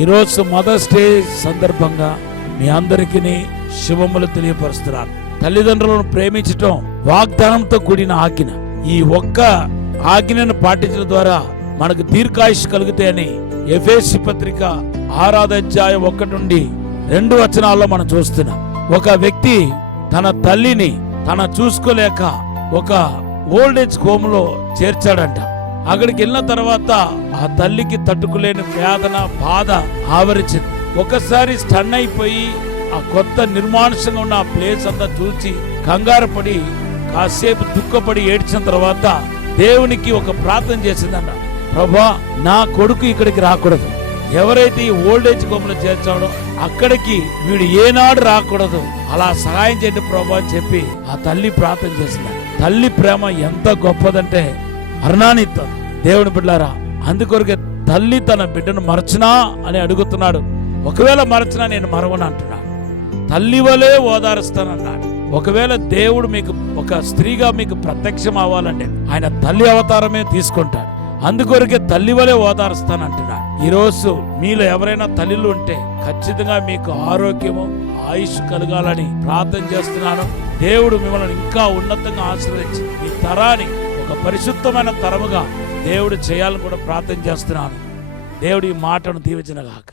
ఈరోజు mothers day సందర్భంగా మీ అందరికీ శుభములు తెలియపరుస్తున్నాను. తల్లిదండ్రులను ప్రేమించటం వాగ్దానంతో కూడిన ఆజ్ఞ. ఈ ఒక్క ఆజ్ఞను పాటించడం ద్వారా మనకు దీర్ఘాయుష్ కలుగుతాయని ఎఫెసీ పత్రిక 6:1-2 మనం చూస్తున్నాం. ఒక వ్యక్తి తన తల్లిని తన చూసుకోలేక ఒక ఓల్డేజ్ హోమ్ లో చేర్చాడంట. అక్కడికి వెళ్ళిన తర్వాత ఆ తల్లికి తట్టుకోలేని వేదన, బాధ ఆవరించింది. ఒకసారి స్టన్ అయిపోయి ఆ కొత్త నిర్మానుషంగా ఉన్న ఆ ప్లేస్ అంతా చూసి కంగారు పడి కాసేపు దుఃఖపడి ఏడ్చిన తర్వాత దేవునికి ఒక ప్రార్థన చేసిందంట. ప్రభా, నా కొడుకు ఇక్కడికి రాకూడదు, ఎవరైతే ఈ ఓల్డేజ్ హోమ్లో చేర్చాడో అక్కడికి వీడు ఏనాడు రాకూడదు, అలా సహాయం చేయండి ప్రభా అని చెప్పి ఆ తల్లి ప్రార్థన చేసింది. తల్లి ప్రేమ ఎంత గొప్పదంటే అర్ణానిత్తం. దేవుని బిడ్డలారా, అందుకొరకే తల్లి తన బిడ్డను మరచునా అని అడుగుతున్నాడు. ఒకవేళ మరచినా నేను మరవను అంటున్నాడు. తల్లి వలే ఓదారుస్తానన్నాడు. ఒకవేళ దేవుడు మీకు ఒక స్త్రీగా మీకు ప్రత్యక్షం అవ్వాలంటే ఆయన తల్లి అవతారమే తీసుకుంటాడు. అందుకొరకే తల్లి వలే ఓదారుస్తానంటున్నాడు. ఈరోజు మీలో ఎవరైనా తల్లిలు ఉంటే ఖచ్చితంగా మీకు ఆరోగ్యము, ఆయుష్ కలగాలని ప్రార్థన చేస్తున్నాను. దేవుడు మిమ్మల్ని ఇంకా ఉన్నతంగా ఆశీర్వదించి మీ తరాన్ని ఒక పరిశుద్ధమైన తరముగా దేవుడు చేయాలని కూడా ప్రార్థన చేస్తున్నాను. దేవుడి మాటను దీవించుగాక.